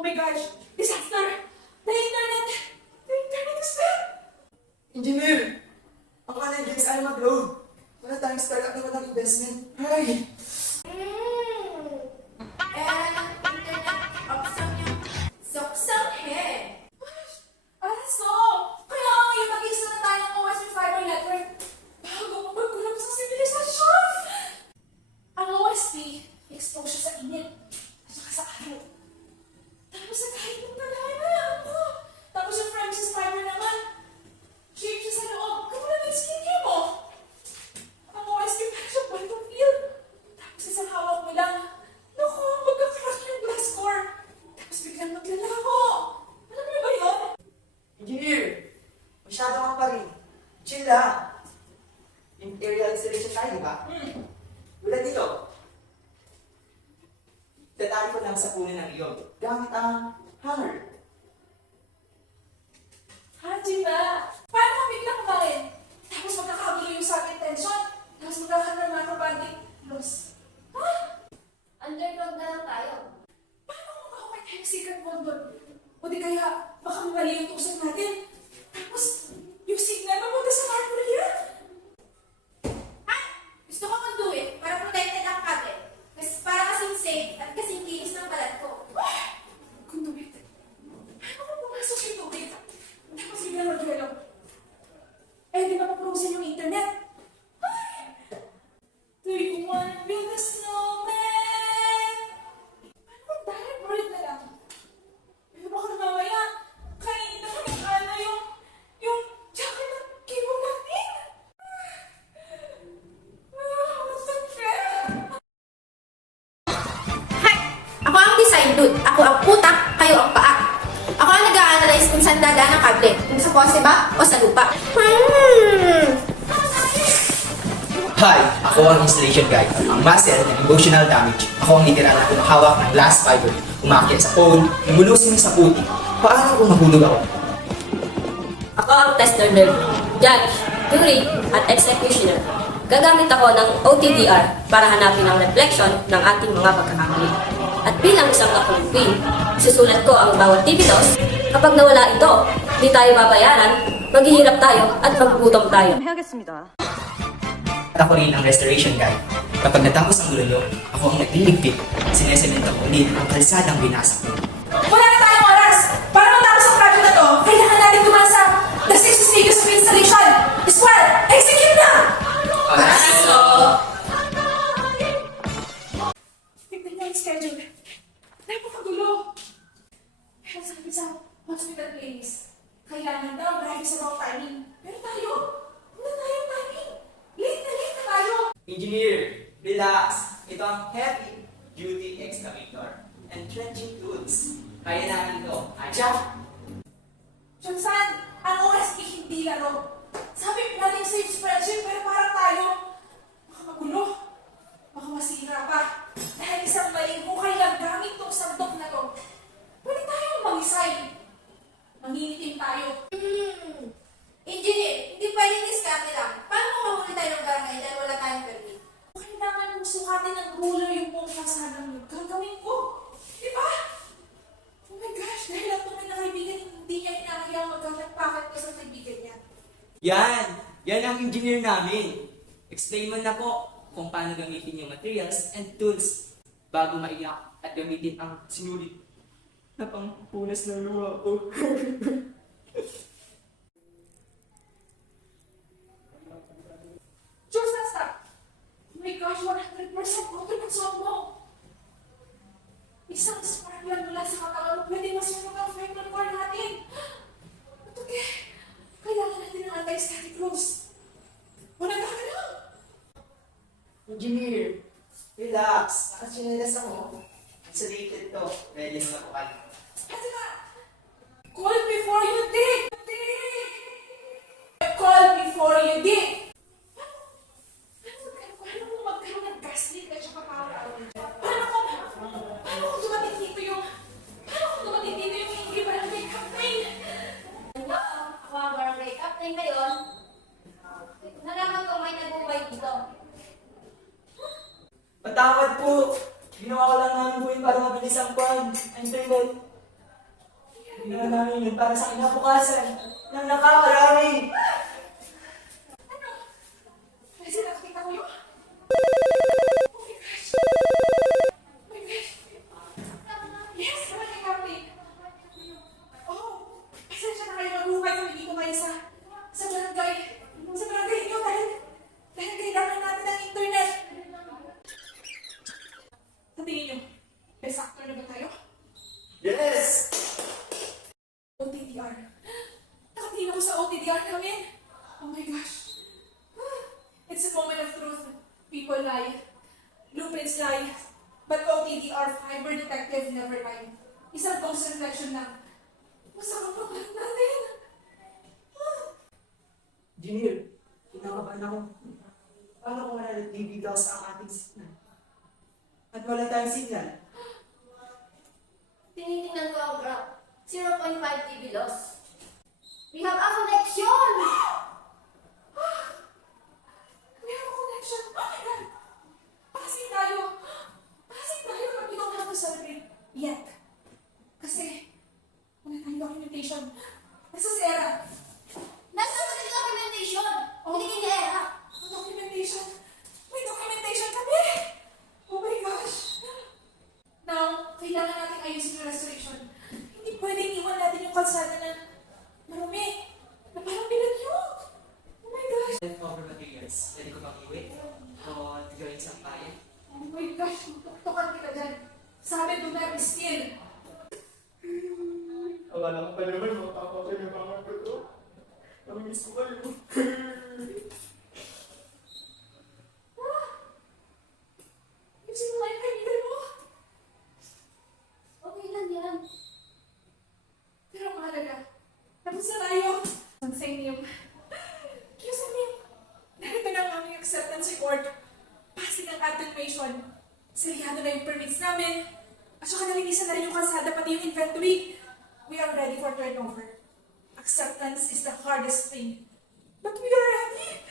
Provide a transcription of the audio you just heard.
Oh my gosh! Disaster! The internet! The internet is dead! Engineer! Ang kanan games ay mag-load. Wala tayong start-up na walang investment. Ay! Soksang he! Aso! Kaya ngayon mag-isa na tayo ng OSP Fiber Network bago magkulap sa sibilisasyon! Ang OSP, exposed siya sa init at saka sa araw. Tapos nagkahit ng talaga ako. Tapos yung Francis Fiber naman, shape siya sa loob. Kamula na yung skin care mo. Ang OSP parang siya battlefield. Tapos isang hawak mo lang, naku, magkakaroon yung glass core. Tapos biglang maglalaho. Alam niyo ba yun? Engineer! Masyado ka pa rin. Chill lang. Yung aerial installation tayo, di ba? Wala dito. Tatali ko lang sa puno ng iyong gamit ang hanger. Haji ba? Paano kung bigla kumain? Tapos magkakagulo yung socket tension. Tapos magkakaroon ng macrobanding loss. Ha? Underground na lang tayo. Paano kung makakit tayo secret mode doon? O di kaya, baka mali yung tusok natin. Tapos, yung signal mapunta sa hardware. Ay! Gusto ko conduit para protected ang cable. Kasi para kasing safe at kasing kinis ng balat ko. Conduit. Paano kung pumasok yung tubig? Tapos bigla mag-yelo. Eh, di ba ma-frozen yung internet? Ay! Do you wanna build a snowman? Paano kung dahil bread na lang? Eh, baka mamaya, kainin na kami ala yung jacket ng cable natin. What's the trend? Hi! Ako ang design dude. Ako ang utak, kayo ang paa. Ako ang nag-a-analyze kung saan dadaan ang kable. Kung sa poste ba o sa lupa. Hi! Ako ang installation guy. Ang master ng emotional damage. Ako ang literal na kumahawak ng glass fiber. Umakyat sa phone, umulusong sa puti. Paano kung mahulog ako? Ako ang tester nerd, judge, jury, at executioner. Gagamit ako ng OTDR para hanapin ang reflection ng ating mga pagkakamali. At bilang isang kapuling queen, isusulat ko ang bawat tipitos. Kapag nawala ito, di tayo babayaran, maghihirap tayo at magugutom tayo. At ako rin ang restoration guy. Kapag natapos ang gulo nyo, ako ang nagliligpit. Sinesemento ko ulit ang kalsadang binasak ko. Wala na tayong oras! Para matapos ang project na to, kailangan natin tumasa the 6 stages of installation! Squad, execute na! Tignan niyo yung schedule. Napakagulo. Kaya sabi sa hospital place, kailangan daw dahil sa wrong timing. Pero tayo, wala tayong timing. Late na tayo. Engineer, relax. Ito ang heavy duty excavator and trenching tools. Kaya namin ito. Acha! Johnson, ang OSP hindi laro. Sabi natin safe spreadsheet pero parang tayo. Baka magulo. Baka masira pa. Dahil isang maling hukay lang gamit tong sandok na to. Pwede tayong mangisay. Manginitin tayo. Engineer, hindi pwedeng diskarte lang. Paano kung mahuli tayo ng barangay dahil wala tayong permit? Kailangan mong sukatin ng ruler yung buong kasadang yun. Gagawin ko. Diba? Oh my gosh, dahil ang tunay na kaibigan, hindi niya hinahayang magkakat-pakat ko sa kaibigan niya. Yan! Yan ang engineer namin. Explain mo na po kung paano gamitin yung materials and tools bago maiyak at gamitin ang sinulit na pangpunas ng luha ko. Diyos na stop! Oh my gosh, 100% auto ng song mo! Isang spark lang mula sa katawan mo, pwede masunog ang final core natin! Okay, kailangan natin ng anti-static rules. Wala na ka lang! Engineer, relax. Nakasinelas ako. Insulated to. Ready na ako kayo. At saka, call before you dig! Dig! Call before you dig! Paano kung magkaroon ng gas leak at saka power outage? Paano kung dumating dito yung hindi barangay captain? Ako ang barangay captain ngayon. Nalaman ko may nagubay dito. Patawad po. Ginawa ko lang namin buhin para mabilis ang pan. Internet. Kailangan namin yun para sa kinabukasan ng nakakarami. Ano? Kasi nakakita ko yun. Oh my gosh. Oh my gosh. Yes, naman yung happy. Oh, pasensya na kayo maghuhukay kung hindi ko kayo sa barangay. Sa barangay nyo dahil kailangan natin ng internet. Sa tingin nyo, best actor na ba tayo? Yes! OTDR. Nakatingin ako sa OTDR namin. Oh my gosh. It's a moment of truth. People lie. Blueprints lie. But OTDR, Fiber Detective, never lie. Isang ghost reflection lang. Masarap ang plan natin. Junior, kinakabahan ako. Paano kung wala ng TV daw sa ating signal? At wala tayong signal? Tinitingnan ko ang graph. 0.5 dB loss. We have a connection! We have a connection. Oh my God. Pasig tayo. Pasig tayo. But we don't have to celebrate yet. Kasi, wala tayong documentation. Nasa Sierra. Nasa ba yung documentation? Hindi ka niya era. Ang documentation. May documentation kami. Oh my gosh. Now, kailangan natin ayusin yung restoration. Hindi pwedeng iwan natin yung kalsada na marumi. Na parang binagyo. Oh my gosh. Leftover materials. Pwede ko bang iwi? O gawin sa bayan? Oh my gosh. Tuktukan kita dyan. Sabi do not steal. Akala ko pa naman makakapagay ng mga ito. Namimiss ko kayo. Ayusin mo nga yung kaibigan mo. Okay lang yan. Pero mahalaga. Tapos na tayo. Ang same Excuse me. Narito na ang aming acceptance report. Passing ang attenuation. Seriyado na yung permits namin. At saka nalinisan na rin yung kalsada pati yung inventory. We are ready for turnover. Acceptance is the hardest thing. But we are ready.